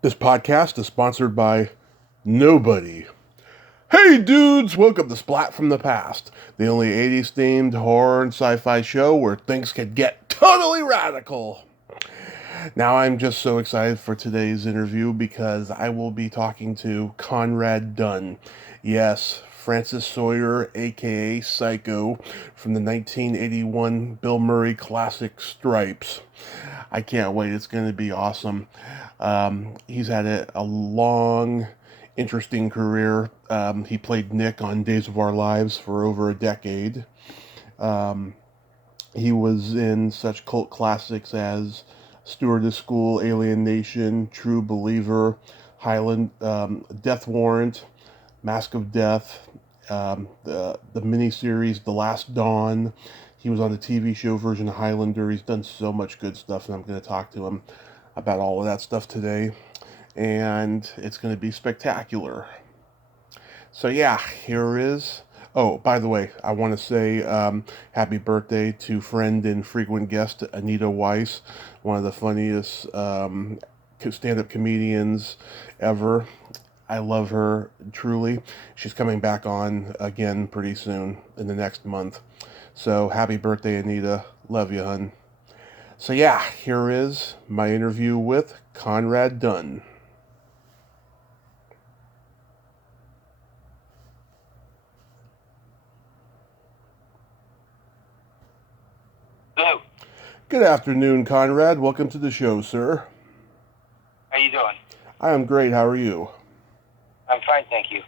This podcast is sponsored by nobody. Hey dudes, welcome to Splat from the Past, the only 80s themed horror and sci-fi show where things can get totally radical. Now I'm just so excited for today's interview because I will be talking to Conrad Dunn. Yes, Francis Sawyer, aka Psycho, from the 1981 Bill Murray classic Stripes. I can't wait, it's going to be awesome. He's had a long, interesting career. He played Nick on Days of Our Lives for over a decade. Um, he was in such cult classics as Stewardess School, Alien Nation, True Believer, Highland, Death Warrant, Mask of Death, the miniseries The Last Dawn. He was on the TV show version of Highlander. He's done so much good stuff, and I'm going to talk to him about all of that stuff today. And it's going to be spectacular. So yeah, here is. Oh, by the way, I want to say happy birthday to friend and frequent guest Anita Weiss, one of the funniest stand-up comedians ever. I love her truly. She's coming back on again pretty soon in the next month. So happy birthday, Anita. Love you, hun. So yeah, here is my interview with Conrad Dunn. Hello. Good afternoon, Conrad. Welcome to the show, sir. How you doing? I am great. How are you? I'm fine, thank you.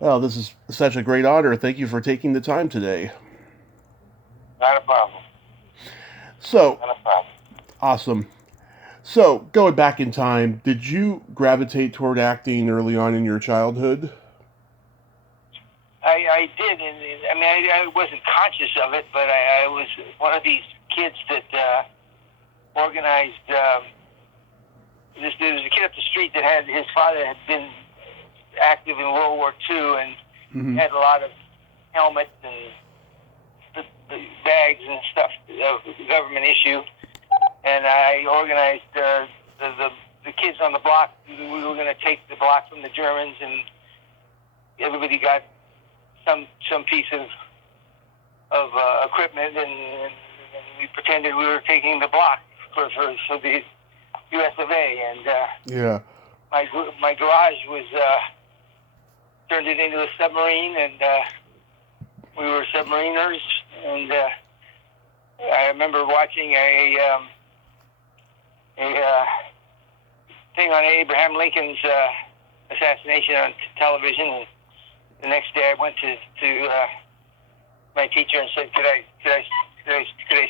Well, this is such a great honor. Thank you for taking the time today. Not a problem. So, Not a problem. awesome. So, going back in time, did you gravitate toward acting early on in your childhood? I did, and I mean, I wasn't conscious of it, but I was one of these kids that organized. There was a kid up the street that had his father had been active in World War II and had a lot of helmets and the bags and stuff of government issue. And I organized the kids on the block. We were going to take the block from the Germans, and everybody got some piece of equipment, and we pretended we were taking the block for the U.S. of A. And Yeah. my garage was turned it into a submarine, and we were submariners. And I remember watching a thing on Abraham Lincoln's assassination on television, and the next day I went to my teacher and said, could I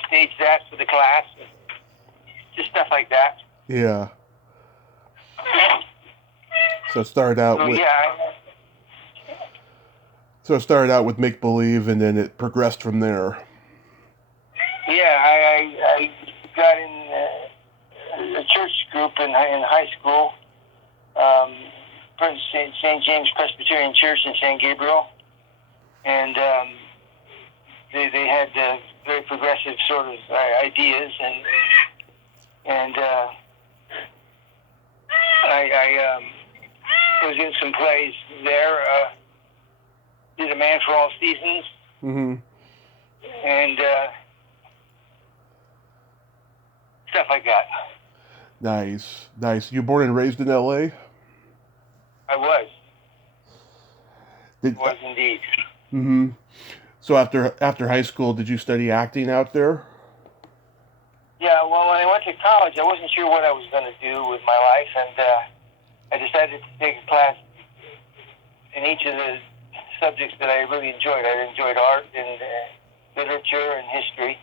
stage that for the class? And just stuff like that. Yeah. So it started out So with yeah, it started out with make believe, and then it progressed from there. I got in a church group in high school, St. James Presbyterian Church in San Gabriel, and they had very progressive sort of ideas, and I was in some plays there. Did A Man for All Seasons, and stuff like that. Nice, nice. You born and raised in L.A.? I was. Did, Was indeed. So after high school, did you study acting out there? Yeah, well, when I went to college, I wasn't sure what I was going to do with my life, and I decided to take a class in each of the subjects that I really enjoyed. I enjoyed art and literature and history,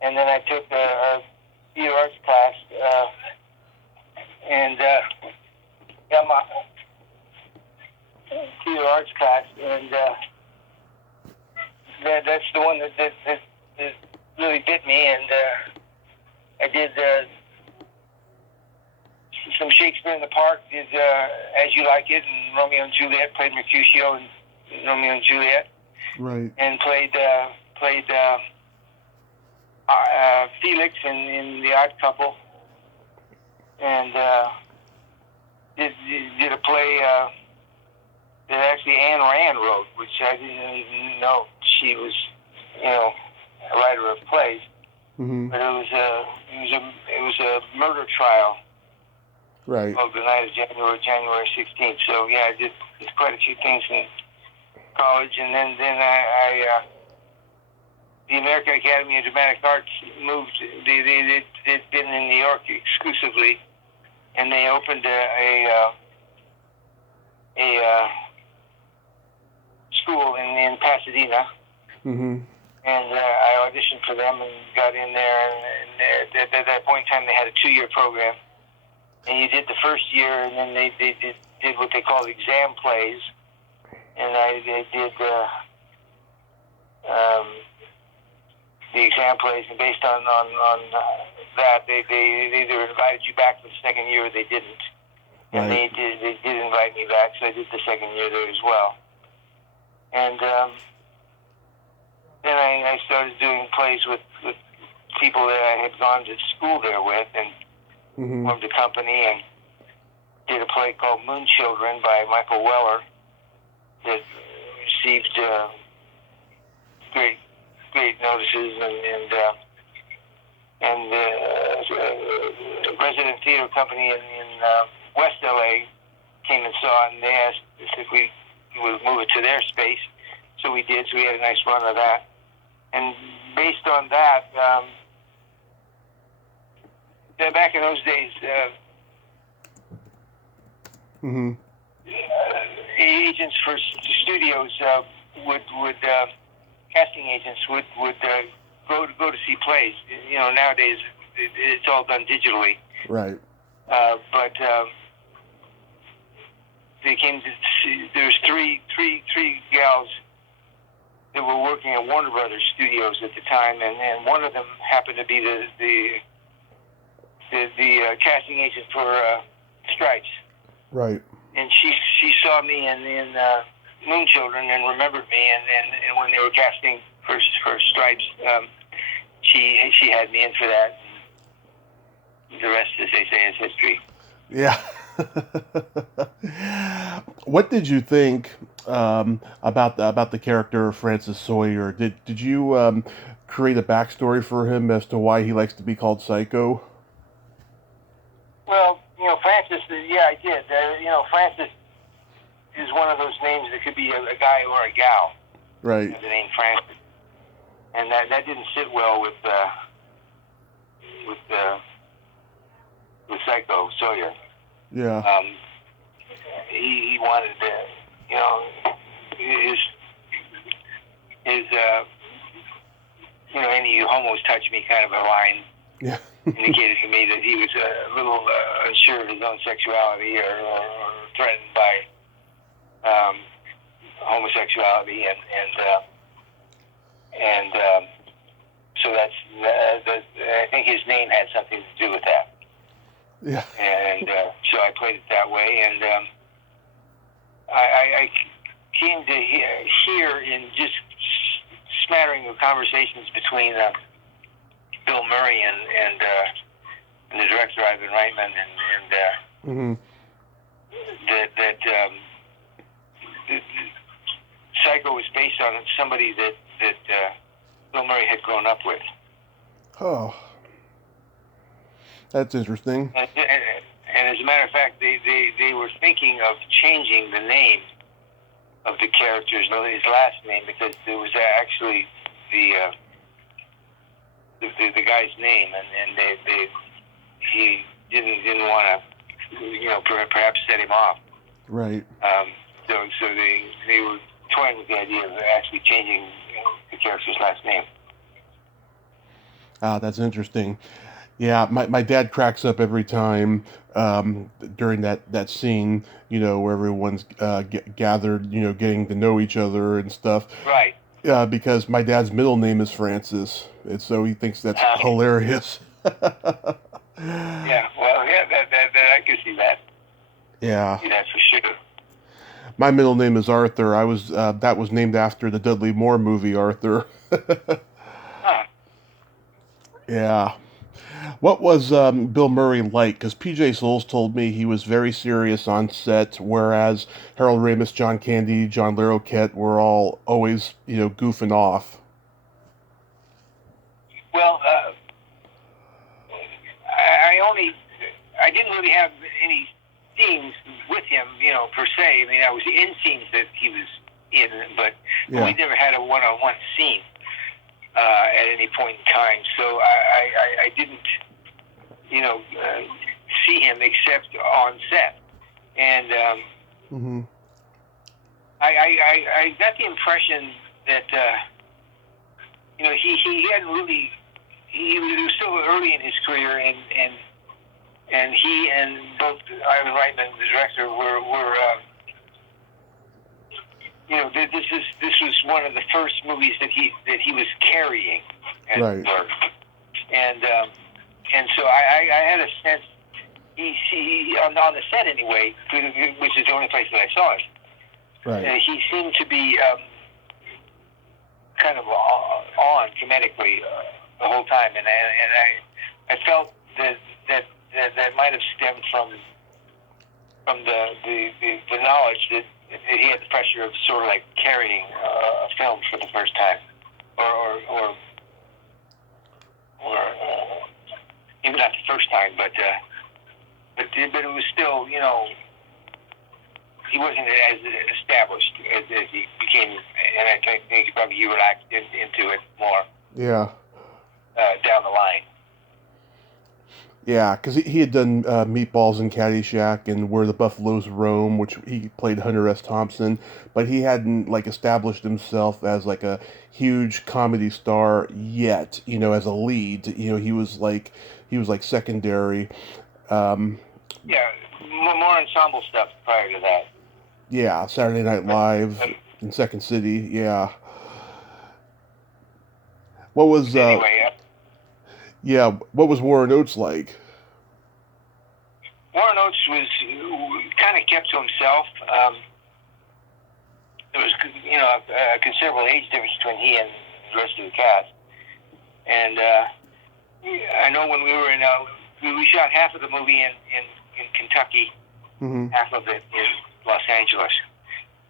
and then I took a theater arts class, and got my theater arts class, and that's the one that really bit me, and I did some Shakespeare in the Park, did As You Like It, and Romeo and Juliet, played Mercutio in Romeo and Juliet, Right. and played Felix in The Odd Couple, and did a play that actually Anne Rand wrote, which I didn't even know she was, a writer of plays. Mm-hmm. But it was a murder trial. Right. Of the night of January 16th. So yeah, I did quite a few things in college, and then I the American Academy of Dramatic Arts moved. They'd been in New York exclusively, and they opened a school in Pasadena. Mm-hmm. And I auditioned for them and got in there. And at that point in time, they had a 2-year program. And you did the first year, and then they did what they called exam plays. And I did the exam plays, and based on that, they either invited you back for the second year or they didn't. And right. they did invite me back, so I did the second year there as well. And then I started doing plays with people that I had gone to school there with, and Mm-hmm. formed a company and did a play called Moon Children by Michael Weller that received great notices, and a resident theater company in West LA came and saw it, and they asked if we would move it to their space. So we did. So we had a nice run of that. And based on that, back in those days, Mm-hmm. Agents for studios would casting agents would go to see plays. Nowadays it's all done digitally. Right. But they came to see. There's three gals that were working at Warner Brothers Studios at the time, and one of them happened to be the casting agent for Stripes. Right. And she saw me in Moon Children and remembered me, and when they were casting for Stripes, she had me in for that. And the rest, as they say, is history. Yeah. What did you think about the character Francis Sawyer? Did you create a backstory for him as to why he likes to be called Psycho? Well, Francis. Yeah, I did. Francis is one of those names that could be a guy or a gal. Right. The name Francis, and that didn't sit well with Psycho Sawyer. Yeah. He wanted his any you homos touch me kind of a line. Yeah. Indicated to me that he was a little unsure of his own sexuality or threatened by homosexuality, and so that's I think his name had something to do with that. Yeah. And so I played it that way, and I came to hear in just smattering of conversations between Bill Murray and the director Ivan Reitman, Mm-hmm. that Psycho was based on somebody that Bill Murray had grown up with. Oh, that's interesting. And as a matter of fact, they were thinking of changing the name of the character's his last name, because it was actually the guy's name, and he didn't want to perhaps set him off. Right. So they were toying with the idea of actually changing the character's last name. Ah, that's interesting. Yeah, my dad cracks up every time during that scene, where everyone's gathered, getting to know each other and stuff. Right. Because my dad's middle name is Francis, and so he thinks that's hilarious. Yeah, well, yeah, that I can see that. Yeah. See that for sure. My middle name is Arthur. That was named after the Dudley Moore movie Arthur. Huh. Yeah. What was Bill Murray like? Because PJ Souls told me he was very serious on set, whereas Harold Ramis, John Candy, John Larroquette were all always, goofing off. Well, I didn't really have any scenes with him, per se. I mean, I was in scenes that he was in, but Yeah. we never had a one-on-one scene at any point in time. So I didn't, see him except on set. And Mm-hmm. I got the impression that, he hadn't really, he was still early in his career, and he and both Ivan Reitman, the director, were this was one of the first movies that he was carrying, as Right. it were. And so I had a sense he on the set anyway, which is the only place that I saw it. Right. He seemed to be kind of on comedically the whole time, and I felt that might have stemmed from the knowledge that he had the pressure of sort of like carrying a film for the first time, or maybe not the first time, but it was still, he wasn't as established as he became, and I think probably he relaxed into it more Yeah. down the line. Yeah, because he had done Meatballs and Caddyshack and Where the Buffaloes Roam, which he played Hunter S. Thompson, but he hadn't like established himself as like a huge comedy star yet. As a lead. He was like secondary. Um, Yeah, more ensemble stuff prior to that. yeah, Saturday Night Live in Second City. Yeah. What was Anyway, yeah? What was Warren Oates like? Warren Oates was kind of kept to himself. There was, a considerable age difference between he and the rest of the cast. And I know when we were we shot half of the movie in Kentucky, Mm-hmm. half of it in Los Angeles.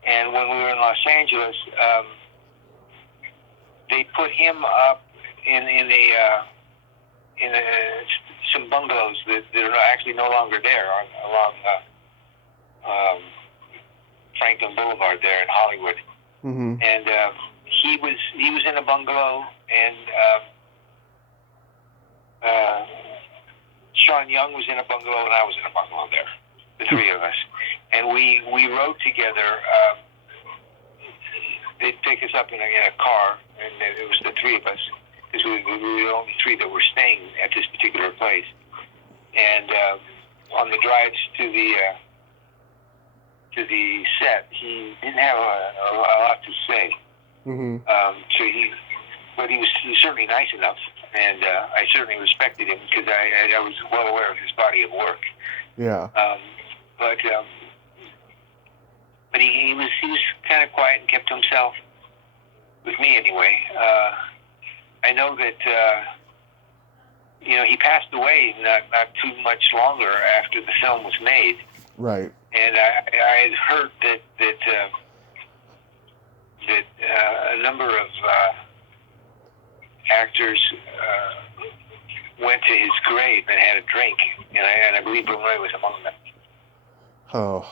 And when we were in Los Angeles, they put him up in some bungalows that are actually no longer there along Franklin Boulevard there in Hollywood. Mm-hmm. And he was in a bungalow, and Sean Young was in a bungalow, and I was in a bungalow there, the three of us. And we rode together. They'd pick us up in a car, and it was the three of us, because we were the only three that were staying at this particular place. And on the drives to the set, he didn't have a lot to say. Mm-hmm. But he was certainly nice enough, and I certainly respected him because I was well aware of his body of work. Yeah. But he was kind of quiet and kept to himself, with me anyway. I know that he passed away not too much longer after the film was made. Right. And I had heard that a number of actors went to his grave and had a drink, and I believe Bill Murray was among them. Oh.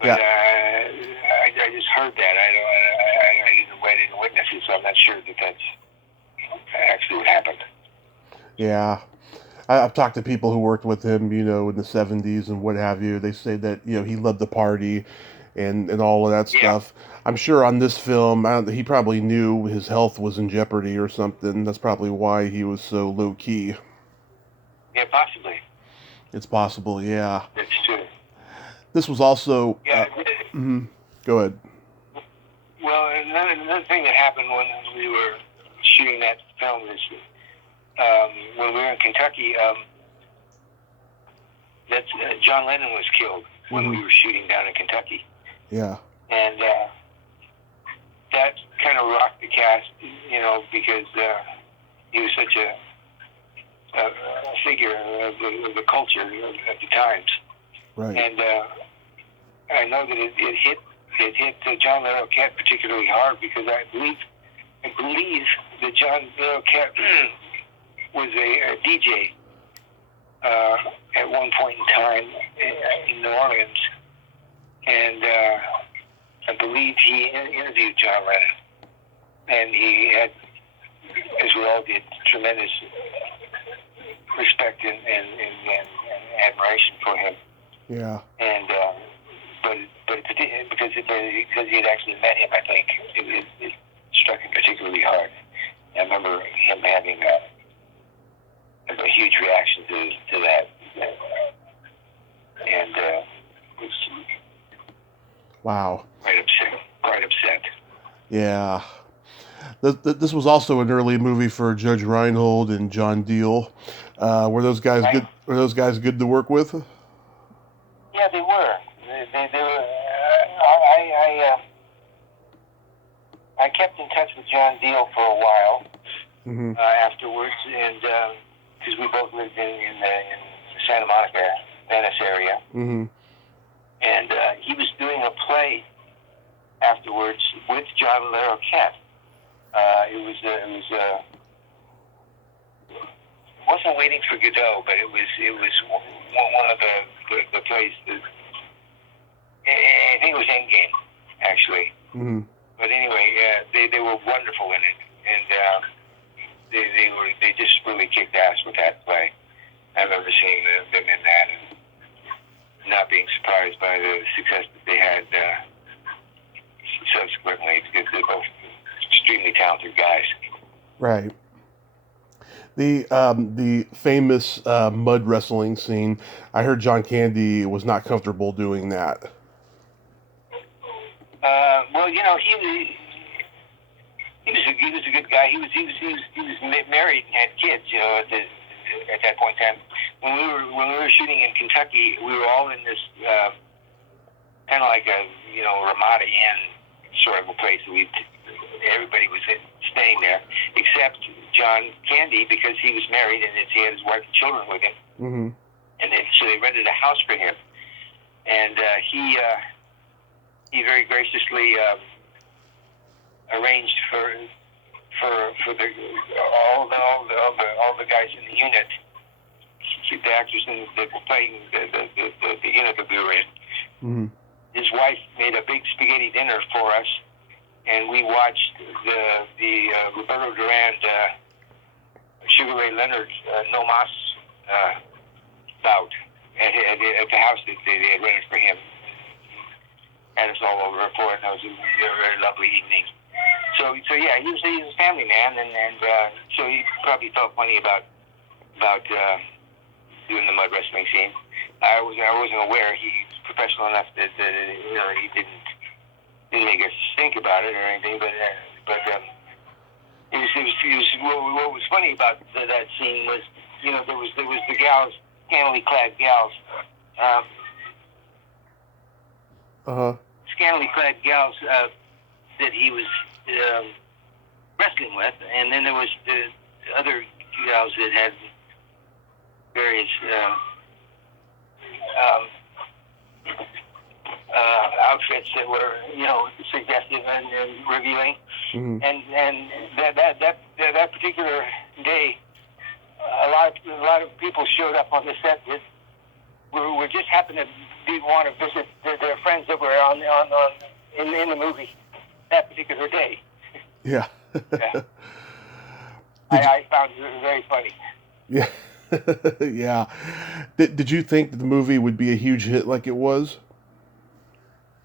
But Yeah. I just heard that. I didn't witness it, so I'm not sure that that's actually what happened. Yeah. I've talked to people who worked with him, in the 70s and what have you. They say that, he led the party and all of that Yeah. stuff. I'm sure on this film, he probably knew his health was in jeopardy or something. That's probably why he was so low key. Yeah, possibly. It's possible, yeah. That's true. This was also... Yeah. Go ahead. Well, another thing that happened when we were shooting that film is when we were in Kentucky, that John Lennon was killed when we were shooting down in Kentucky. Yeah. And that kind of rocked the cast, because he was such figure of the culture at the times. Right. And I know that it hit John Larroquette particularly hard because I believe that John Larroquette was a DJ at one point in time in New Orleans, and I believe he interviewed John Lennon, and he had, as we all did, tremendous respect and admiration for him. Yeah. And but because he had actually met him, I think it struck him particularly hard. I remember him having a huge reaction to that, and was Wow. quite upset. Yeah. This was also an early movie for Judge Reinhold and John Diehl. Were those guys good? Were those guys good to work with? Yeah, they were. They were. I kept in touch with John Diehl for a while afterwards, and because we both lived in the Santa Monica, Venice area, and he was doing a play afterwards with John Larroquette. It wasn't Waiting for Godot, but it was one of the plays that, I think it was Endgame, actually. But anyway, they were wonderful in it, and they just really kicked ass with that play. I remember seeing them in that and not being surprised by the success that they had subsequently, because they're both extremely talented guys. Right. The famous mud wrestling scene. I heard John Candy was not comfortable doing that. Well, he was a good guy. He was married and had kids. At that point in time, when we were shooting in Kentucky, we were all in this kind of like a Ramada Inn sort of a place. Everybody was staying there except John Candy, because he was married and he had his wife and children with him. And so they rented a house for him, and he very graciously arranged for all the guys in the unit, the actors that were playing the unit that we were in. His wife made a big spaghetti dinner for us, and we watched the Roberto Duran, Sugar Ray Leonard, No Mas bout at the house that they had rented for him. Had us all over for it, and it was a very lovely evening. So yeah, he was a family man, and so he probably felt funny about doing the mud wrestling scene. I wasn't aware he was professional enough that he didn't make us think about it or anything, but it was what was funny about that scene was, there was the gals, scantily clad gals, scantily clad gals that he was wrestling with, and then there was the other gals that had various outfits that were suggestive and revealing, and that particular day, a lot of people showed up on the set that were just happened to want to visit their friends that were in the movie that particular day. Yeah. Yeah. I found it very funny. Yeah. Yeah. Did you think that the movie would be a huge hit like it was?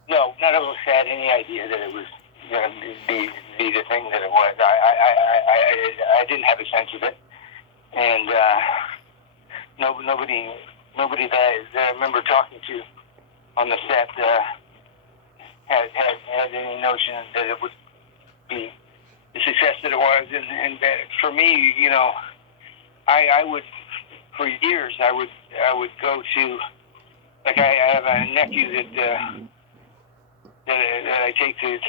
No, none of us had any idea that it was going to be the thing that it was. I didn't have a sense of it, and nobody that I remember talking to on the set had any notion that it would be the success that it was. And for me, I would, for years, I would go to, like, I have a nephew that I take to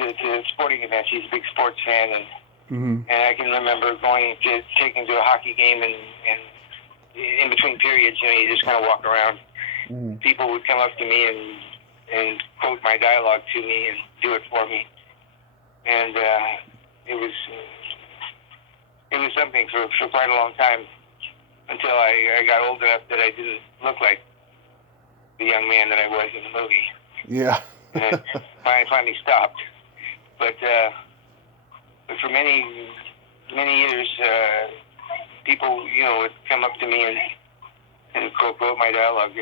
sporting events. He's a big sports fan, and I can remember taking to a hockey game in in between periods, you just kind of walk around. Mm. People would come up to me and quote my dialogue to me and do it for me, and it was something for quite a long time until I got old enough that I didn't look like the young man that I was in the movie. Yeah. And I finally stopped, but for many years, people would come up to me and quote my dialogue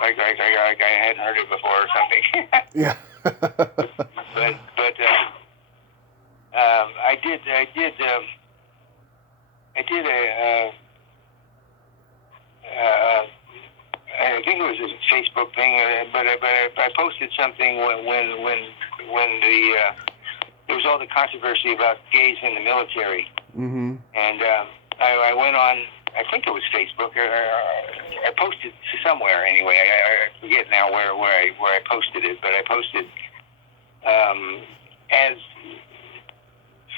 like I hadn't heard it before or something. Yeah. but I did I think it was a Facebook thing, but I posted something when there was all the controversy about gays in the military, Mm-hmm. and I went on. I think it was Facebook. I posted somewhere anyway. I forget now where I posted it, but I posted as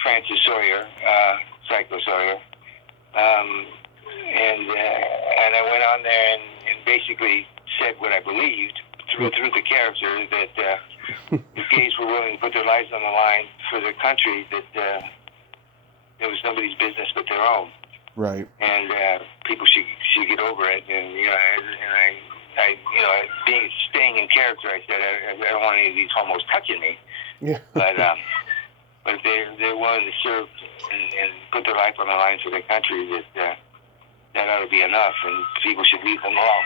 Francis Sawyer, Psycho Sawyer, and I went on there and basically said what I believed through the character, that if gays were willing to put their lives on the line for their country, that it was nobody's business but their own. Right. And people should get over it. And I staying in character, I said I don't want any of these homos touching me. Yeah. But if they're willing to serve and put their life on the line for their country, that ought to be enough, and people should leave them alone.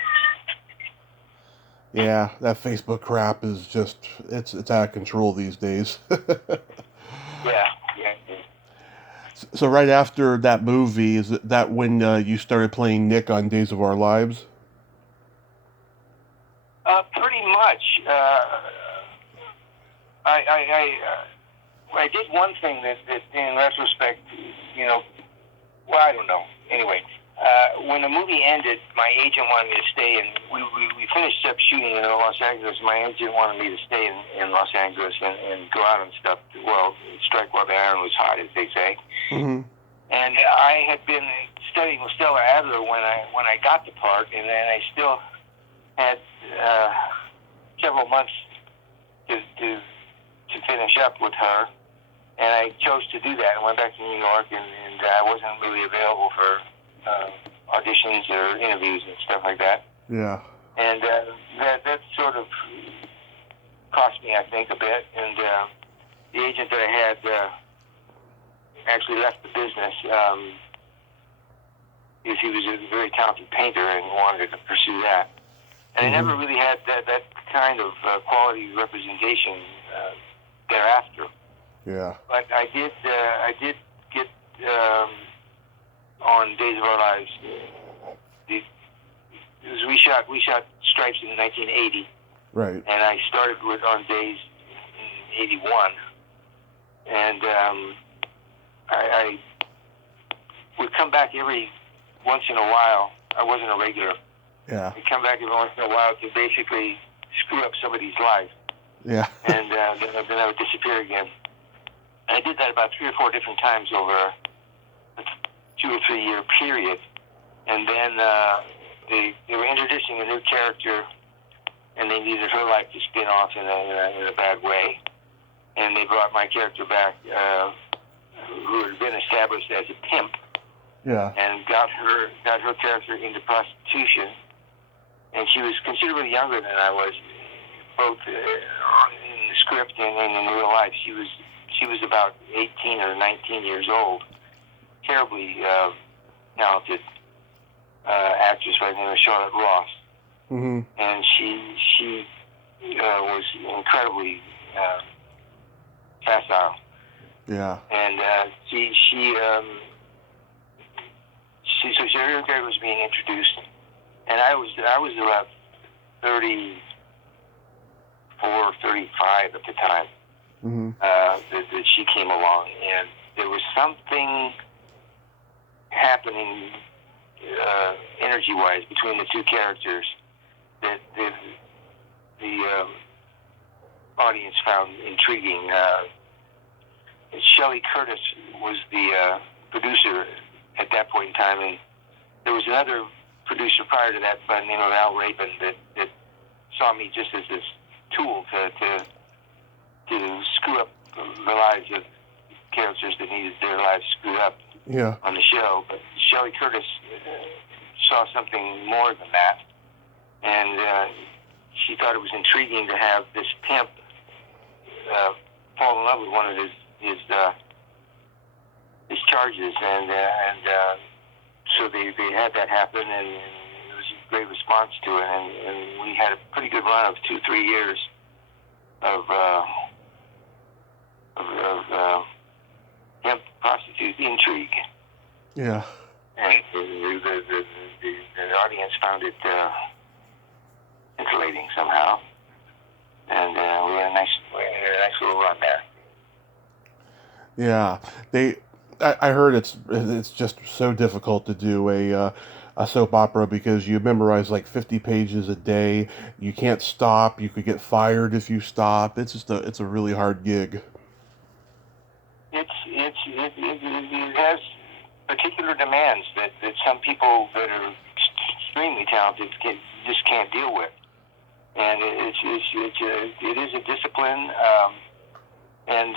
Yeah, that Facebook crap is just it's out of control these days. Yeah. So right after that movie, is that when you started playing Nick on Days of Our Lives? Pretty much. I did one thing that in retrospect, well, I don't know. Anyway, when the movie ended, my agent wanted me to stay, and we finished up shooting in Los Angeles. My agent wanted me to stay in Los Angeles and go out and stuff. Well, strike while the iron was hot, as they say. Mm-hmm. And I had been studying with Stella Adler when I got the part, and then I still had several months to finish up with her, and I chose to do that and went back to New York, and I wasn't really available for auditions or interviews and stuff like that. Yeah. And that sort of cost me, I think, a bit. And the agent that I had actually left the business because he was a very talented painter and wanted to pursue that. And I never really had that kind of quality representation thereafter. Yeah. But I did get on Days of Our Lives. We shot Stripes in 1980. Right. And I started on Days in 81. And I would come back every once in a while. I wasn't a regular. Yeah. I'd come back every once in a while to basically screw up somebody's life. Yeah. And then I would disappear again. And I did that about 3 or 4 different times over a 2 or 3 year period. And then they were introducing a new character, and they needed her life to spin off in a bad way. And they brought my character back, who had been established as a pimp. Yeah. And got her character into prostitution. And she was considerably younger than I was, both in the script and in real life. She was about 18 or 19 years old. Terribly talented actress by the name of Charlotte Ross. Mm-hmm. And she was incredibly facile. Yeah. And so her character was being introduced, and I was about 34, 35 at the time. Mm-hmm. That she came along, and there was something happening energy-wise between the two characters that the audience found intriguing. Shelley Curtis was the producer at that point in time, and there was another producer prior to that by the name of Al Rabin that saw me just as this tool to screw up the lives of characters that needed their lives screwed up on the show. But Shelley Curtis saw something more than that, and she thought it was intriguing to have this pimp fall in love with one of his charges, and so they had that happen, and it was a great response to it, and we had a pretty good run of 2-3 years of pimp prostitute intrigue. Yeah. And the audience found it insulating somehow, and we had a nice little run there. Yeah, I heard it's just so difficult to do a soap opera because you memorize like 50 pages a day. You can't stop. You could get fired if you stop. It's a really hard gig. It has particular demands that some people that are extremely talented just can't deal with, and it is a discipline, and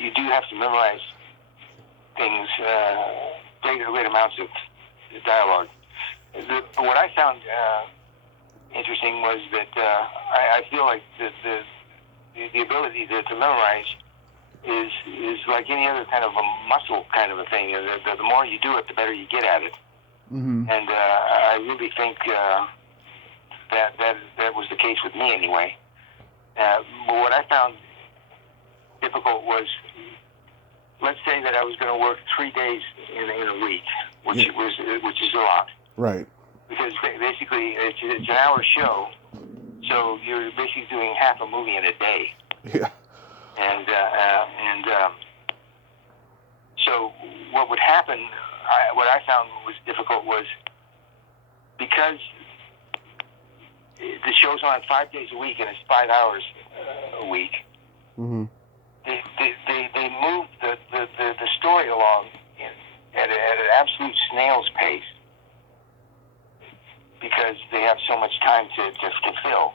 you do have to memorize things, great amounts of dialogue. What I found interesting was that I feel like the ability to memorize is like any other kind of a muscle kind of a thing. The more you do it, the better you get at it. Mm-hmm. And I really think that was the case with me anyway. But what I found difficult was, let's say that I was going to work 3 days in a week, which is a lot. Right. Because basically it's an hour show, so you're basically doing half a movie in a day. Yeah. And so what would happen, what I found was difficult was because the show's on 5 days a week and it's 5 hours a week. Mm-hmm. They moved the story along at an absolute snail's pace because they have so much time to fill.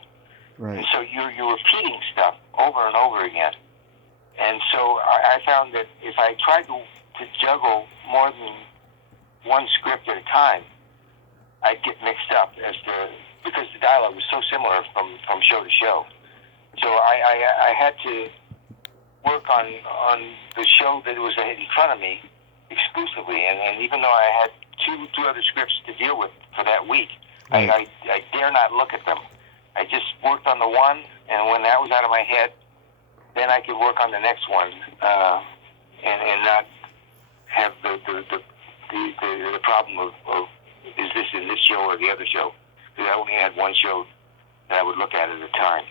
Right. And so you're repeating stuff over and over again. And so I found that if I tried to juggle more than one script at a time, I'd get mixed up because the dialogue was so similar from show to show. So I had to work on the show that was in front of me exclusively, and even though I had two other scripts to deal with for that week, right. I dare not look at them. I just worked on the one, and when that was out of my head, then I could work on the next one, and not have the problem of is this in this show or the other show? Because I only had one show that I would look at a time.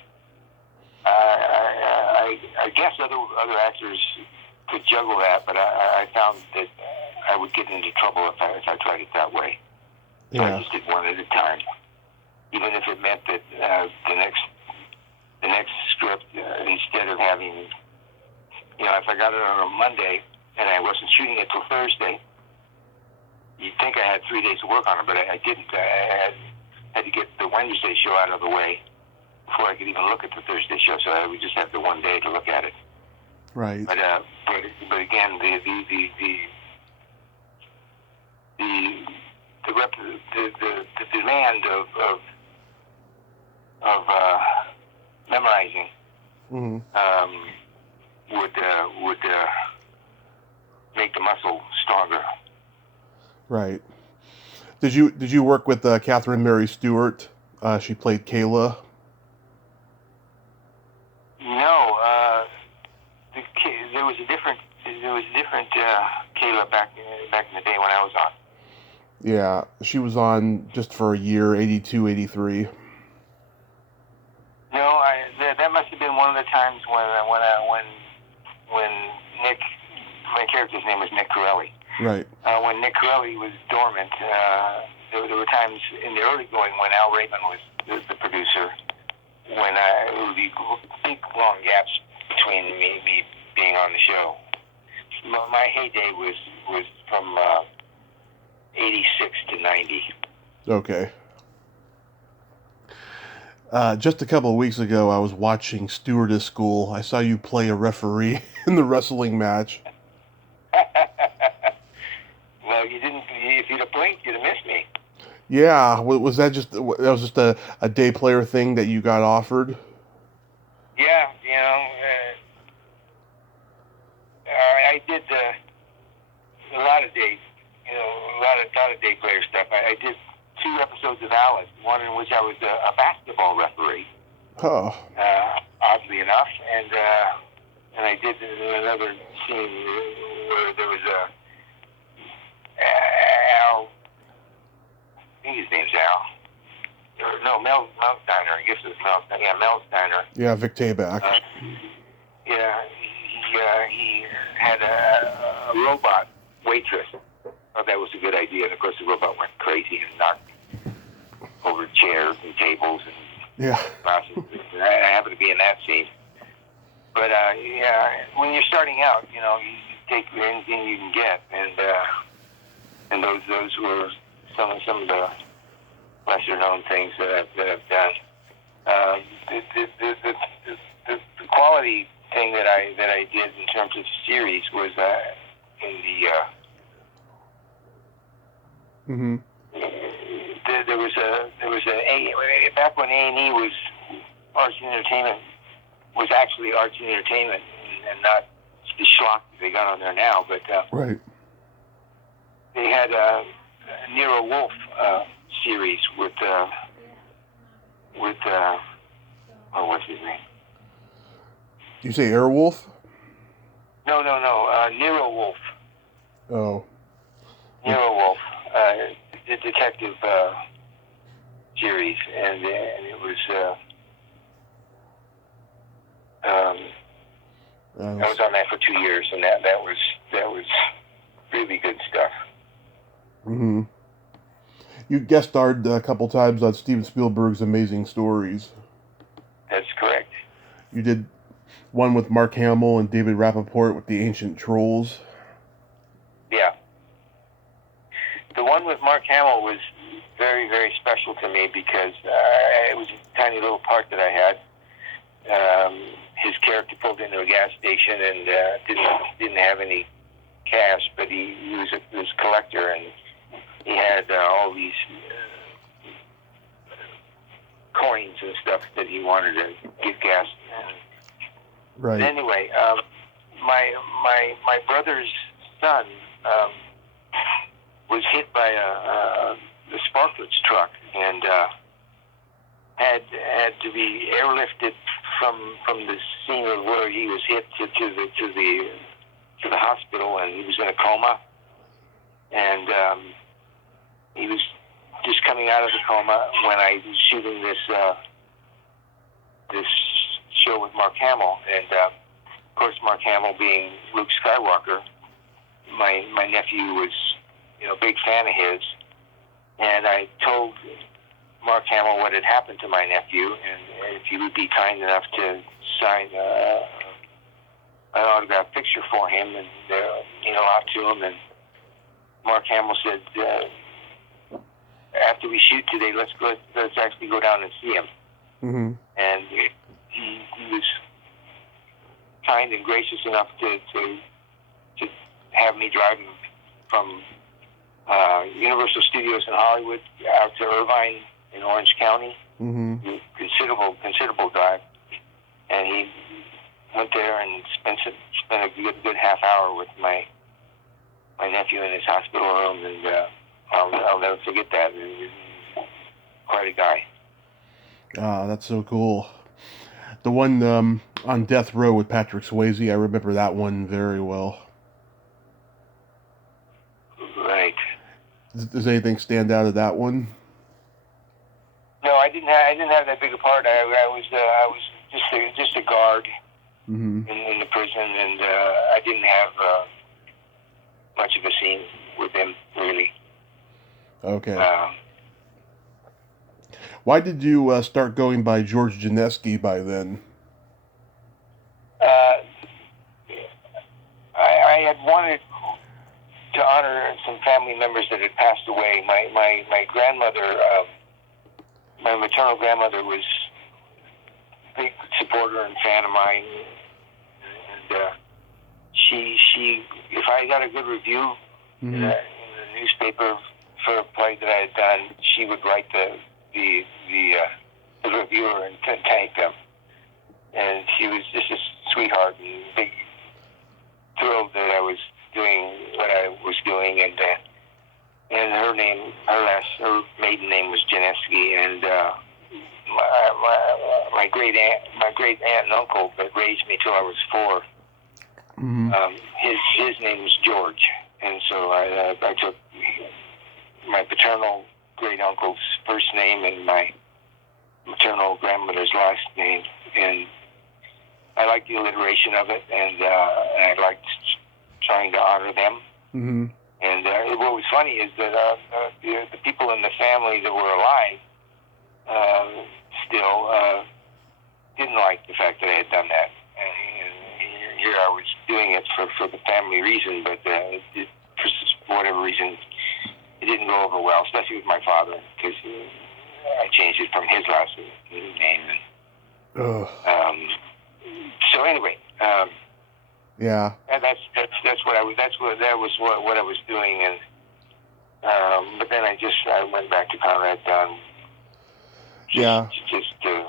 I guess other actors could juggle that, but I found that I would get into trouble if I tried it that way. So I just did one at a time, even if it meant that the next script, instead of having, if I got it on a Monday and I wasn't shooting it till Thursday, you'd think I had 3 days to work on it, but I didn't. I had to get the Wednesday show out of the way before I could even look at the Thursday show, so I would just have the one day to look at it. Right. But again, the demand of memorizing would make the muscle stronger. Right. Did you work with Catherine Mary Stewart? She played Kayla. No, there was a different Kayla back in the day when I was on. Yeah, she was on just for a year, 82, 83. No, that must have been one of the times when Nick, my character's name was Nick Corelli. Right. When Nick Corelli was dormant, there were times in the early going when Al Rabin was the producer, when it would be big, long gaps between me being on the show. My heyday was from 86 to 90. Okay. Just a couple of weeks ago, I was watching Stewardess School. I saw you play a referee in the wrestling match. Well, you didn't. If you'd have blinked, you'd have missed me. Yeah, was that just a day player thing that you got offered? Yeah, I did a lot of day, a lot of day player stuff. I did 2 episodes of Alice, one in which I was a basketball referee. Oh. Oddly enough, and I did another scene where there was Al. I think his name's Al. No, Mel Steiner. I guess it was Mel. Yeah, Mel Steiner. Yeah, Vic Tayback. Yeah, he had a robot waitress. Thought that was a good idea, and of course the robot went crazy and knocked over chairs and tables and yeah. glasses. I happened to be in that scene. But yeah, when you're starting out, you take anything you can get, and those were some of the lesser known things that I've done. The quality thing that I did in terms of series was in the Mm-hmm. there was back when A&E was Arts and Entertainment, was actually Arts and Entertainment and not the schlock they got on there now, but right. They had a Nero Wolf series with what's his name? You say Airwolf? No, Nero Wolf. Oh. Nero Wolf, the detective series, and it was. I was on that for 2 years, and that was really good stuff. Mm-hmm. You guest starred a couple times on Steven Spielberg's Amazing Stories. That's correct. You did one with Mark Hamill and David Rappaport with The Ancient Trolls. Yeah. The one with Mark Hamill was very, very special to me because it was a tiny little part that I had. His character pulled into a gas station and didn't have any cash, but he was a collector, and he had all these coins and stuff that he wanted to get gas. Right. But anyway, my brother's son was hit by a Sparklets truck and had to be airlifted from the scene of where he was hit to the hospital, and he was in a coma, and he was just coming out of the coma when I was shooting this show with Mark Hamill, and of course Mark Hamill being Luke Skywalker, my nephew was a big fan of his, and I told Mark Hamill what had happened to my nephew, and if he would be kind enough to sign an autographed picture for him and out to him. And Mark Hamill said, after we shoot today, let's actually go down and see him. Mm-hmm. And he was kind and gracious enough to have me drive him from Universal Studios in Hollywood out to Irvine in Orange County. Mm-hmm. Considerable drive, and he went there and spent a good half hour with my nephew in his hospital room, and I'll never forget that. He was quite a guy. Ah, that's so cool. The one on Death Row with Patrick Swayze, I remember that one very well. Right. Does anything stand out of that one? No, I didn't have that big a part. I was just a guard mm-hmm. in the prison, and I didn't have much of a scene with him really. Okay. Why did you start going by George Janeski by then? I had wanted to honor some family members that had passed away. My grandmother, my maternal grandmother, was a big supporter and fan of mine, and she if I got a good review in the newspaper for a play that I had done, she would write the reviewer and thank them. And she was just a sweetheart and big thrilled that I was doing what I was doing, and her name, her maiden name was Janeski, and my great aunt and uncle that raised me till I was 4. His name was George, and so I took my paternal great uncle's first name and my maternal grandmother's last name, and I liked the alliteration of it, and I liked trying to honor them. And what was funny is that the people in the family that were alive still didn't like the fact that I had done that. And here I was doing it for the family reason, but for whatever reason, it didn't go over well, especially with my father, because I changed it from his last name. So anyway, yeah, and that's what I was. That was what I was doing, and but then I went back to Conrad Dunn. Just to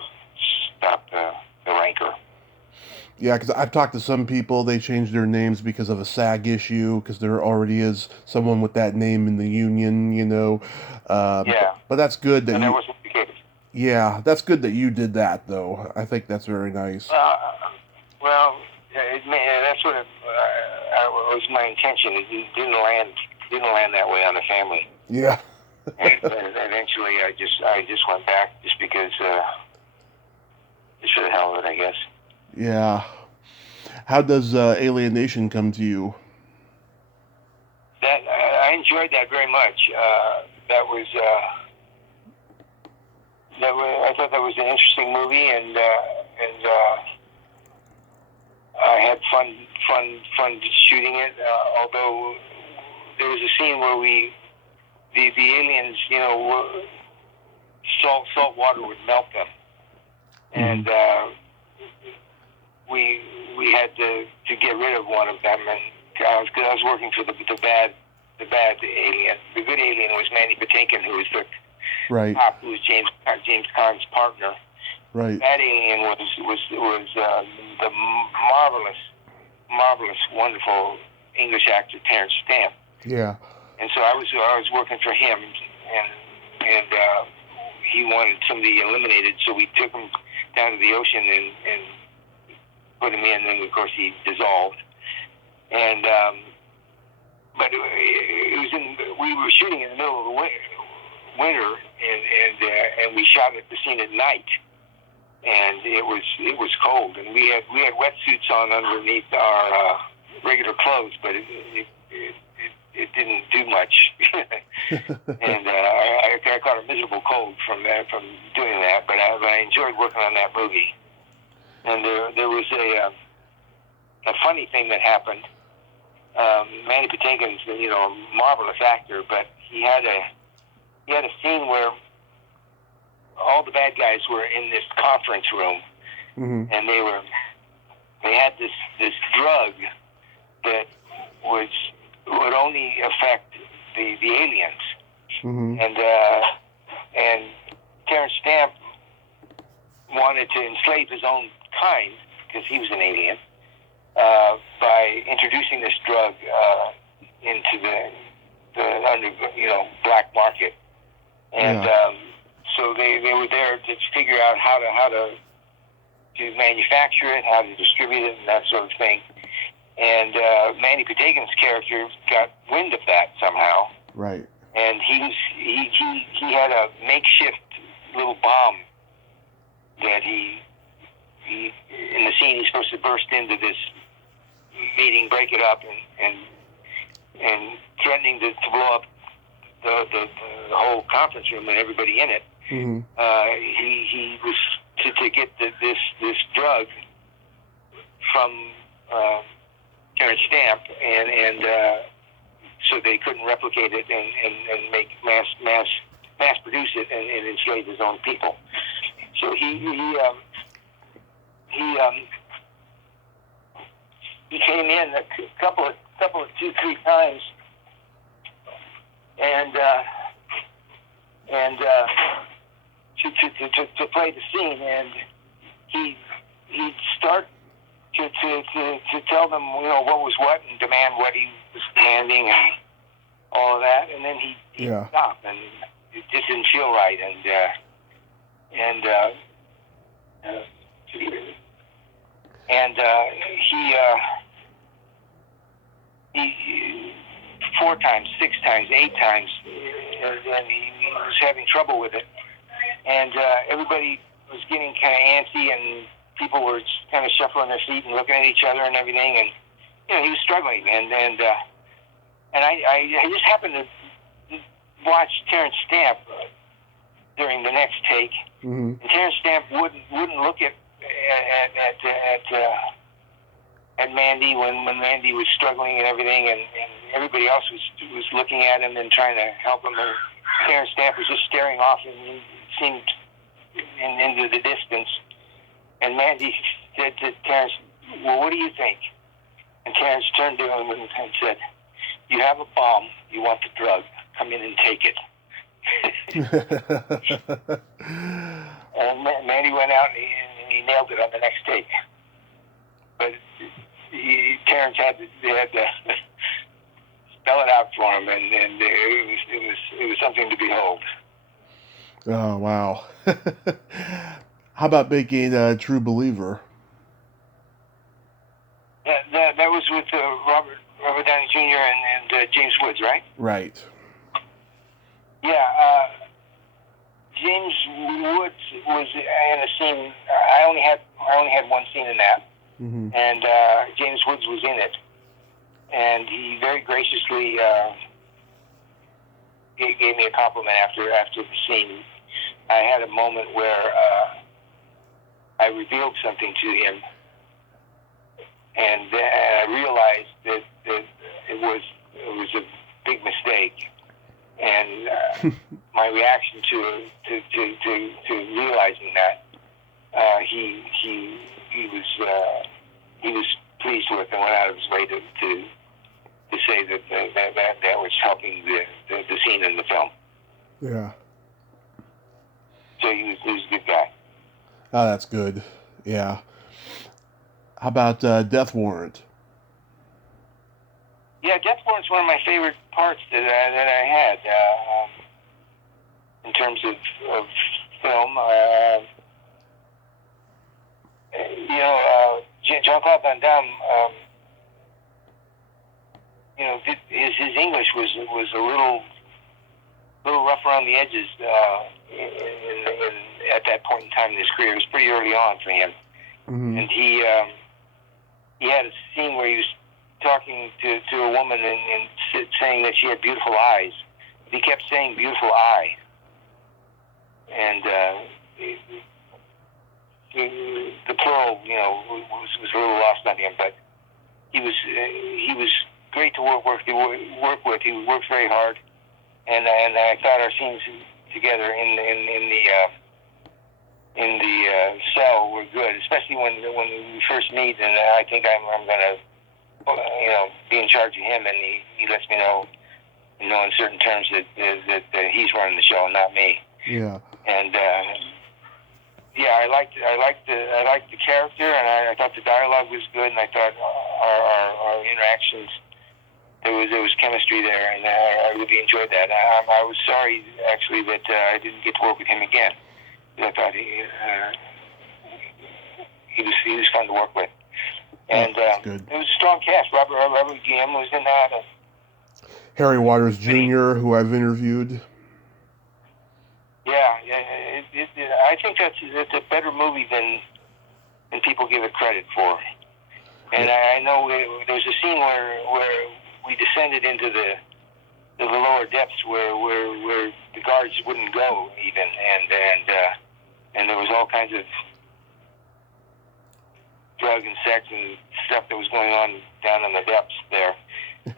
stop the rancor. Yeah, because I've talked to some people, they changed their names because of a SAG issue, because there already is someone with that name in the union, you know. Yeah. But that's good that and that wasn't the case. Yeah, that's good that you did that, though. I think that's very nice. Well, that's what was my intention. It didn't land that way on the family. Yeah. And eventually, I just went back just because, just for the hell of it, I guess. Yeah. How does Alienation come to you? That I enjoyed that very much. I thought that was an interesting movie, and I had fun shooting it. Although there was a scene where the aliens, you know, salt water would melt them, and we had to get rid of one of them, and because I was working for the bad alien. The good alien was Manny Patinkin, who was the cop, who was James Caan's partner. Right. That alien was the marvelous, wonderful English actor Terence Stamp. Yeah. And so I was working for him, and he wanted somebody eliminated, so we took him down to the ocean and put him in, and of course he dissolved. And but we were shooting in the middle of the winter, and we shot at the scene at night, and it was cold, and we had wetsuits on underneath our regular clothes, but it didn't do much, and I caught a miserable cold from doing that, but I enjoyed working on that movie. And there was a funny thing that happened. Manny Patinkin's, you know, a marvelous actor, but he had a scene where all the bad guys were in this conference room, and they had this drug that would only affect the aliens, and Terence Stamp wanted to enslave his own kind because he was an alien by introducing this drug into the black market, and so they were there to figure out how to manufacture it, how to distribute it, and that sort of thing. And Manny Patinkin's character got wind of that somehow. Right. And he had a makeshift little bomb that he in the scene he's supposed to burst into this meeting, break it up, and threatening to blow up the whole conference room and everybody in it. He was to get this drug from Terence Stamp, and so they couldn't replicate it and make mass produce it and enslave his own people. So he came in a couple of 2-3 times and to play the scene, and he'd start to tell them, you know, what was what and demand what he was demanding and all of that, and then he'd stop, and it just didn't feel right, he 4 times, 6 times, 8 times, and he was having trouble with it, and everybody was getting kind of antsy, and people were kind of shuffling their feet and looking at each other and everything, and you know, he was struggling, and I just happened to watch Terrence Stamp during the next take, and Terrence Stamp wouldn't look at Mandy when Mandy was struggling and everything, and everybody else was looking at him and trying to help him, and Terrence Stamp was just staring off and seemed into the distance. And Mandy said to Terrence, "Well, what do you think?" And Terrence turned to him and said, "You have a bomb. You want the drug. Come in and take it." And Mandy went out and he nailed it on the next take. But Terrence had to spell it out for him, and it was something to behold. Oh, wow. How about making a True Believer? That was with Robert Downey Jr. and James Woods, right? Right. Yeah, James Woods was in a scene. I only had one scene in that, and James Woods was in it, and he very graciously gave me a compliment after the scene. I had a moment where I revealed something to him, and I realized that it was a big mistake. And my reaction to realizing that he was pleased with and went out of his way to say that was helping the scene in the film. Yeah. So he was a good guy. Oh, that's good. Yeah. How about Death Warrant? Yeah, Death Warrant's one of my favorite parts that I had in terms of film. Jean-Claude Van Damme, his English was a little rough around the edges at that point in time in his career. It was pretty early on for him, and he had a scene where he was talking to a woman and saying that she had beautiful eyes. He kept saying beautiful eye, and the plural, was a little lost on him. But he was great to work with. He worked very hard, and I thought our scenes together in the cell were good, especially when we first meet. And I think I'm gonna be in charge of him, and he lets me know, in certain terms that he's running the show and not me. Yeah. And I liked the character, and I thought the dialogue was good, and I thought our interactions, there was chemistry there, and I really enjoyed that. I was sorry actually that I didn't get to work with him again. I thought he was fun to work with. And good. It was a strong cast. Robert Guillaume was in that. Harry Waters Jr., who I've interviewed. Yeah. I think it's a better movie than people give it credit for. And I know there's a scene where we descended into the lower depths where the guards wouldn't go even, and there was all kinds of drug and sex and stuff that was going on down in the depths there.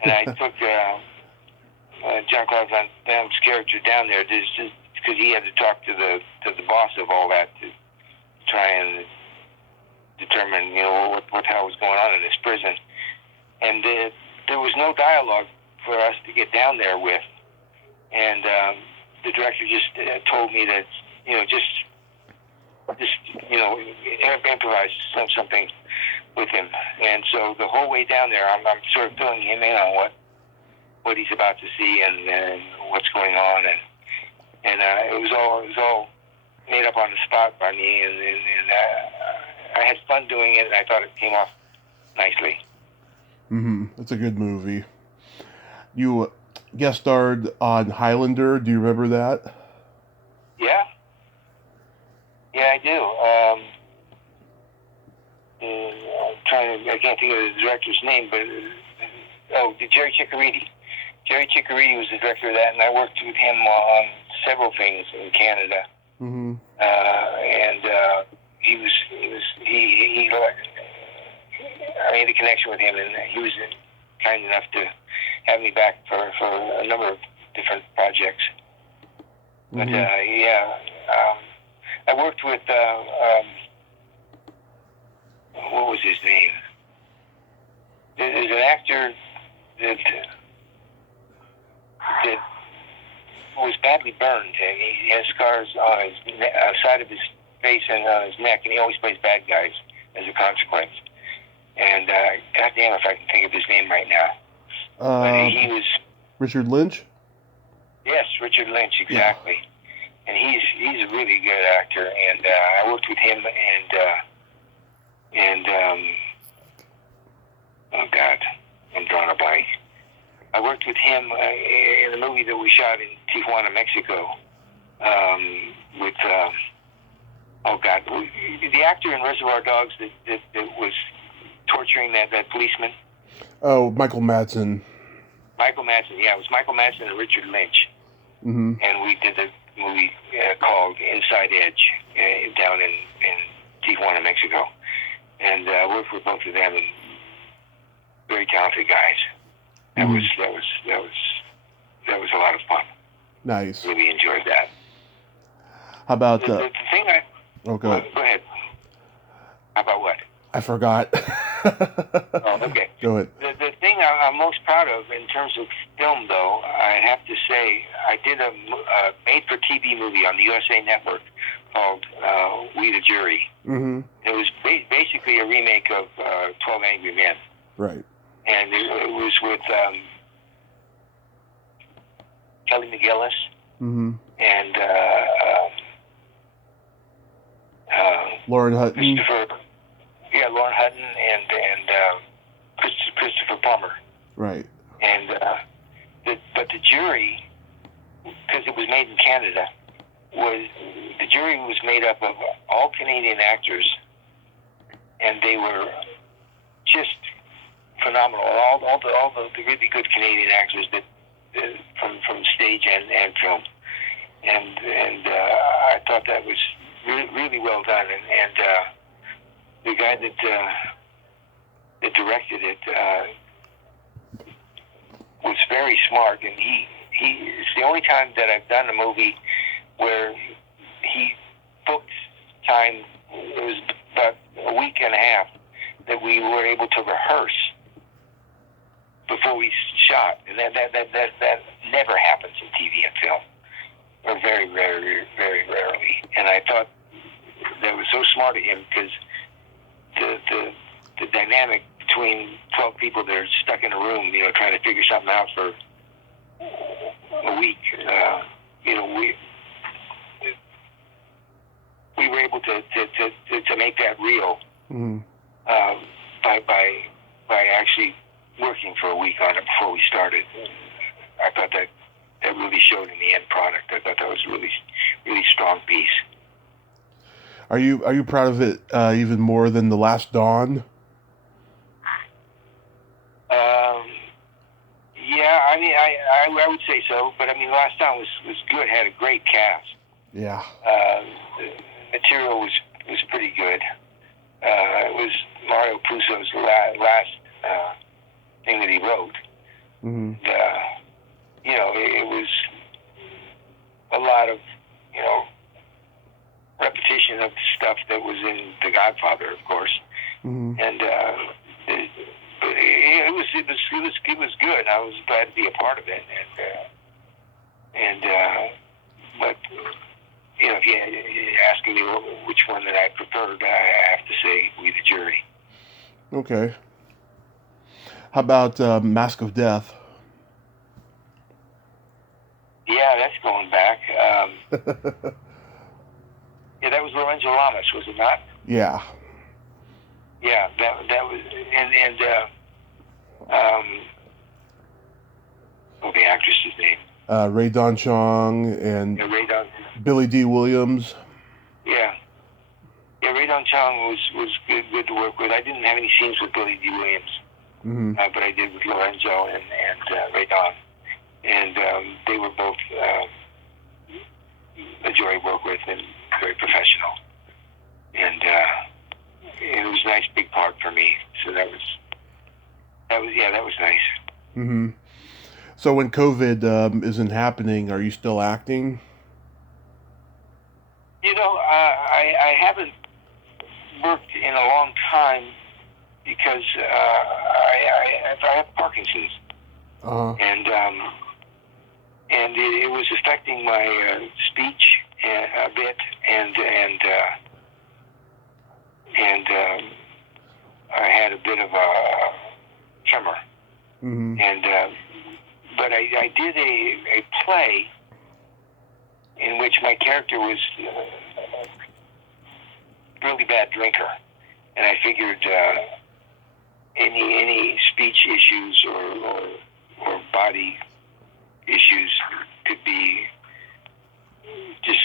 And I took Jean-Claude Van Damme's character down there, because he had to talk to the boss of all that to try and determine, what the hell was going on in this prison. And there was no dialogue for us to get down there with. And the director just told me that, just improvise something with him. And so the whole way down there, I'm sort of filling him in on what he's about to see and what's going on. And it was all made up on the spot by me, and I had fun doing it, and I thought it came off nicely. It's a good movie. You guest starred on Highlander. Do you remember that? Yeah, I do. I can't think of the director's name, but Jerry Ciccariti. Jerry Ciccariti was the director of that, and I worked with him on several things in Canada. And I made a connection with him, and he was kind enough to have me back for a number of different projects. But I worked with what was his name? There's an actor that was badly burned, and he has scars on his side of his face and on his neck, and he always plays bad guys as a consequence. And goddamn if I can think of his name right now. But he was Richard Lynch. Yes, Richard Lynch, exactly. Yeah. And he's a really good actor, and I worked with him, and oh God, I'm drawing a blank. I worked with him in a movie that we shot in Tijuana, Mexico, with the actor in Reservoir Dogs that was torturing that policeman. Oh, Michael Madsen. Michael Madsen, yeah, it was Michael Madsen and Richard Lynch. And we did a movie called Inside Edge down in Tijuana, Mexico, and worked with both of them, and very talented guys. That was a lot of fun. Nice. Really enjoyed that. How about the thing I? Oh, go ahead. Go ahead. How about what? I forgot. Oh, okay. Go ahead. The thing I'm most proud of in terms of film, though, I have to say, I did a made-for-TV movie on the USA Network called We the Jury. It was basically a remake of 12 Angry Men. Right. And it was with Kelly McGillis and Lauren Hutton. Lauren Hutton and Christopher Plummer. Right. And but the jury, because it was made in Canada, the jury was made up of all Canadian actors, and they were just phenomenal. All the really good Canadian actors that from stage and film, and I thought that was really well done. And the guy that directed it was very smart, and it's the only time that I've done a movie where he booked time. It was about a week and a half that we were able to rehearse before we shot, and that never happens in TV and film, or very rarely. And I thought that was so smart of him, because the dynamic between 12 people that are stuck in a room, trying to figure something out for a week, we were able to make that real by actually working for a week on it before we started. I thought that really showed in the end product. I thought that was a really strong piece. Are you proud of it even more than The Last Dawn? Yeah, I mean, I would say so. But I mean, Last Dawn was good. Had a great cast. Yeah. The material was pretty good. It was Mario Puzo's last thing that he wrote. it was a lot of, repetition of stuff that was in The Godfather, of course. Mm-hmm. And it was good. I was glad to be a part of it. But if you're asking me which one that I preferred, I have to say We the Jury. Okay. How about Mask of Death? Yeah, that's going back. Yeah, that was Lorenzo Lamas, was it not? Yeah. Yeah, that was, what the actress's name? Ray Don Chong and Ray Don. Billy D. Williams. Yeah, Ray Don Chong was good to work with. I didn't have any scenes with Billy D. Williams, Mm-hmm. but I did with Lorenzo and Ray Don, and they were both a joy to work with and very professional. And it was a nice big part for me. So that was nice. Mm-hmm. So when COVID isn't happening, are you still acting? I haven't worked in a long time because I have Parkinson's, and it was affecting my speech a bit, and I had a bit of a tremor, Mm-hmm. but I did a play in which my character was a really bad drinker, and I figured any speech issues or body issues could be just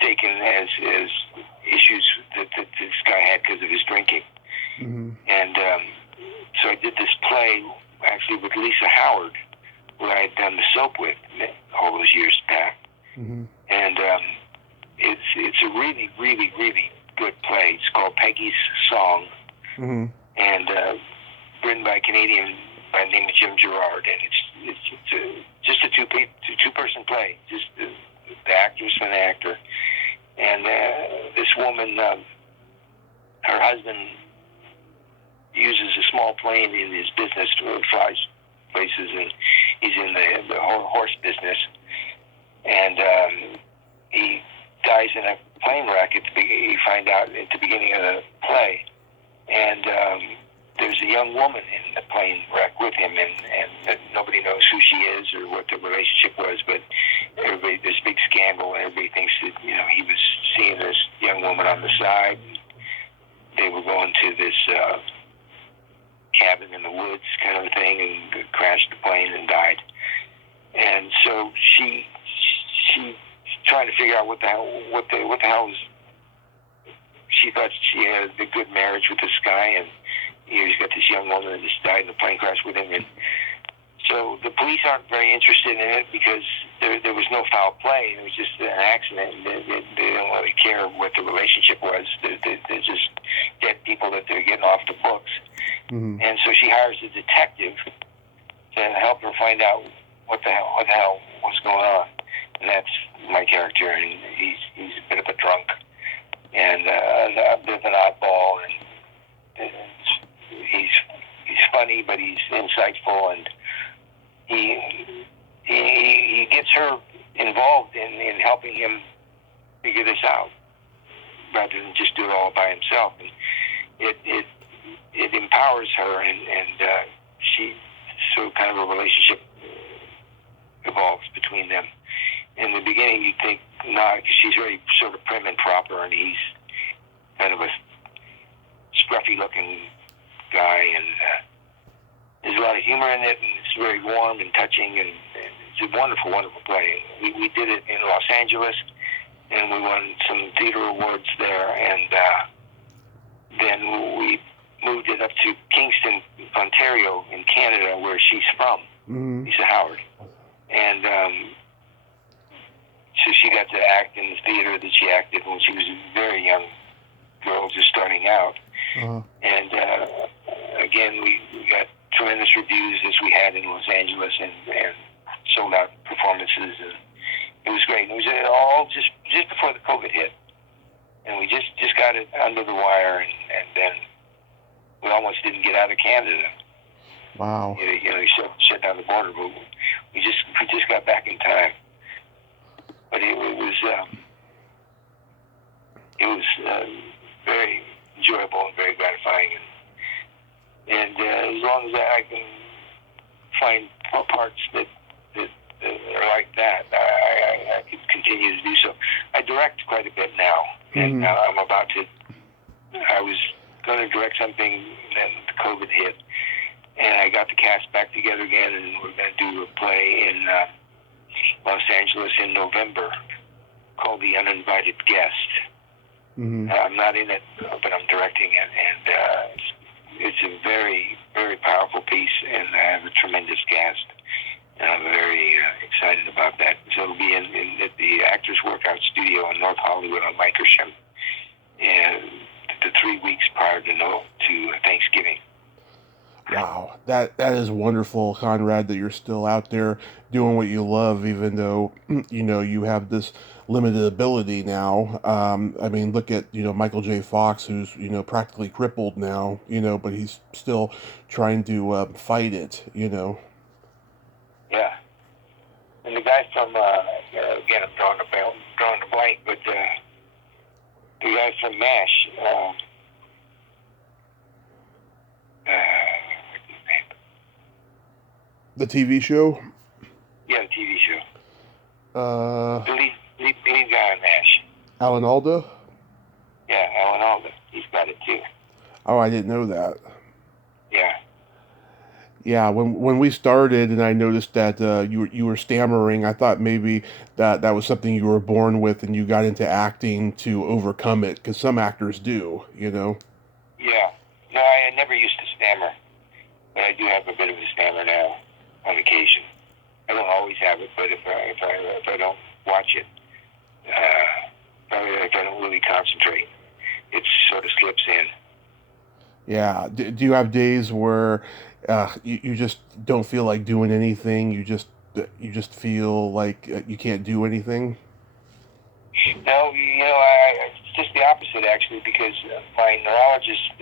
taken as issues that this guy had because of his drinking. Mm-hmm. And so I did this play actually with Lisa Howard, who I had done the soap with all those years back. Mm-hmm. And it's a really, really, really good play. It's called Peggy's Song, Mm-hmm. and written by a Canadian by the name of Jim Gerard. And it's just a two-person play, just the actress and the actor. And this woman, her husband uses a small plane in his business to fly places, and he's in the horse business. And he dies in a plane wreck. You find out at the beginning of the play. And there's a young woman in the plane wreck with him, and nobody knows who she is or what the relationship was, but there's a big scandal, and everybody thinks that, he was seeing this young woman on the side. They were going to this cabin in the woods kind of thing, and crashed the plane and died. And so she's trying to figure out what the hell was. She thought she had a good marriage with this guy, and he's got this young woman that just died in a plane crash with him. And so the police aren't very interested in it because there was no foul play. It was just an accident. They don't really care what the relationship was. They're just dead people that they're getting off the books. Mm-hmm. And so she hires a detective to help her find out what the hell was going on. And that's my character, and he's a bit of a drunk and a bit of an oddball, and he's funny, but he's insightful, and he gets her involved in helping him figure this out rather than just do it all by himself. And it empowers her, and she so kind of a relationship evolves between them. In the beginning, you think not, because she's very sort of prim and proper, and he's kind of a scruffy-looking guy, and there's a lot of humor in it, and it's very warm and touching, and it's a wonderful, wonderful play. We did it in Los Angeles, and we won some theater awards there, and then we moved it up to Kingston, Ontario, in Canada, where she's from, Mm-hmm. Lisa Howard, and so she got to act in the theater that she acted when she was a very young girl, just starting out. Uh-huh. And again, we got tremendous reviews as we had in Los Angeles, and sold out performances, and it was great. It was all just before the COVID hit, and we just got it under the wire, and then we almost didn't get out of Canada. Wow. You know, shut down the border, but we just got back in time. But it was very enjoyable and very gratifying, and as long as I can find parts that are like that, I can continue to do so. I direct quite a bit now, and now I'm about to. I was going to direct something, and then the COVID hit, and I got the cast back together again, and we're going to do a play in Los Angeles in November called The Uninvited Guest. I'm not in it, but I'm directing it, and it's a very, very powerful piece, and I have a tremendous cast, and I'm very excited about that. So it'll be at the Actors Workout Studio in North Hollywood on Lankershim, and the 3 weeks prior to Thanksgiving. Wow, that is wonderful, Conrad, that you're still out there doing what you love, even though, you know, you have this limited ability now. I mean, look at, you know, Michael J. Fox, who's, you know, practically crippled now, you know, but he's still trying to fight it, you know. Yeah. And the guy from, again, I'm drawing a blank, but the guy from MASH, The TV show? Yeah, the TV show. The lead guy on MASH. Alan Alda? Yeah, Alan Alda. He's got it too. Oh, I didn't know that. Yeah. Yeah, when we started and I noticed that you were stammering, I thought maybe that was something you were born with and you got into acting to overcome it, because some actors do, you know. Yeah. No, I never used to stammer, but I do have a bit of a stammer now on occasion. I don't always have it, but if I don't watch it, if I don't really concentrate, it sort of slips in. Yeah. Do you have days where you just don't feel like doing anything? You just feel like you can't do anything? No, you know, it's just the opposite actually, because my neurologist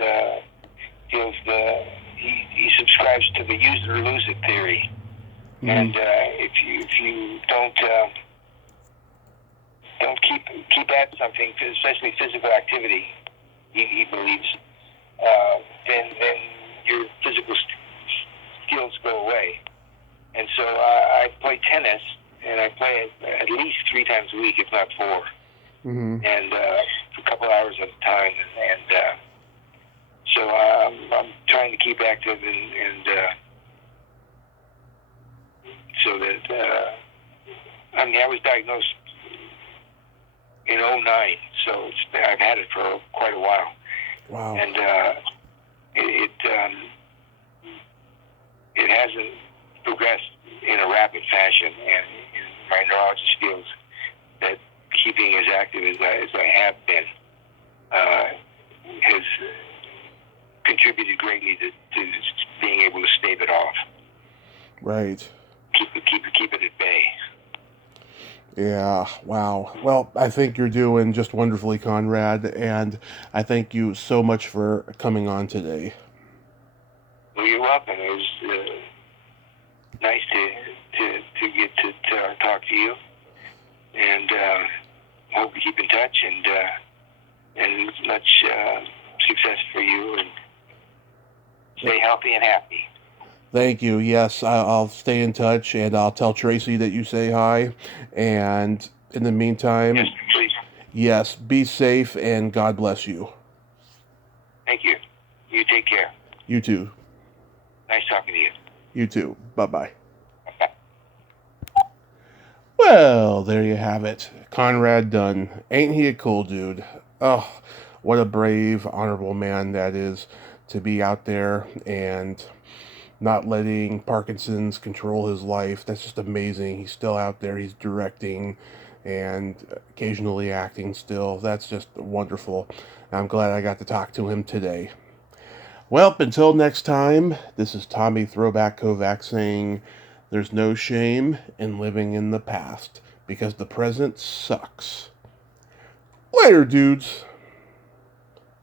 feels he subscribes to the use it or lose it theory, and if you don't keep at something, especially physical activity, he believes, then your physical skills go away. And so I play tennis, and I play it at least 3 times a week, if not 4, and for a couple hours at a time. And so I'm trying to keep active, and so that I mean, I was diagnosed in '09, so I've had it for quite a while. Wow. And it hasn't progressed in a rapid fashion, and my neurologist feels that keeping as active as I have been has contributed greatly to being able to stave it off. Right. Keep it at bay. Yeah, wow. Well, I think you're doing just wonderfully, Conrad, and I thank you so much for coming on today. Well, you're welcome. It was nice to get to talk to you, and hope we keep in touch, and much success for you, and stay healthy and happy. Thank you. Yes, I'll stay in touch, and I'll tell Tracy that you say hi. And in the meantime, Yes, please. Yes, be safe, and God bless you. Thank you. You take care. You too. Nice talking to you. You too. Bye-bye. Well, there you have it. Conrad Dunn. Ain't he a cool dude? Oh, what a brave, honorable man that is, to be out there and not letting Parkinson's control his life. That's just amazing. He's still out there. He's directing and occasionally acting still. That's just wonderful. I'm glad I got to talk to him today. Well, until next time, this is Tommy Throwback Kovac saying There's no shame in living in the past, because the present sucks. Later, dudes.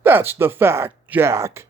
That's the fact, Jack.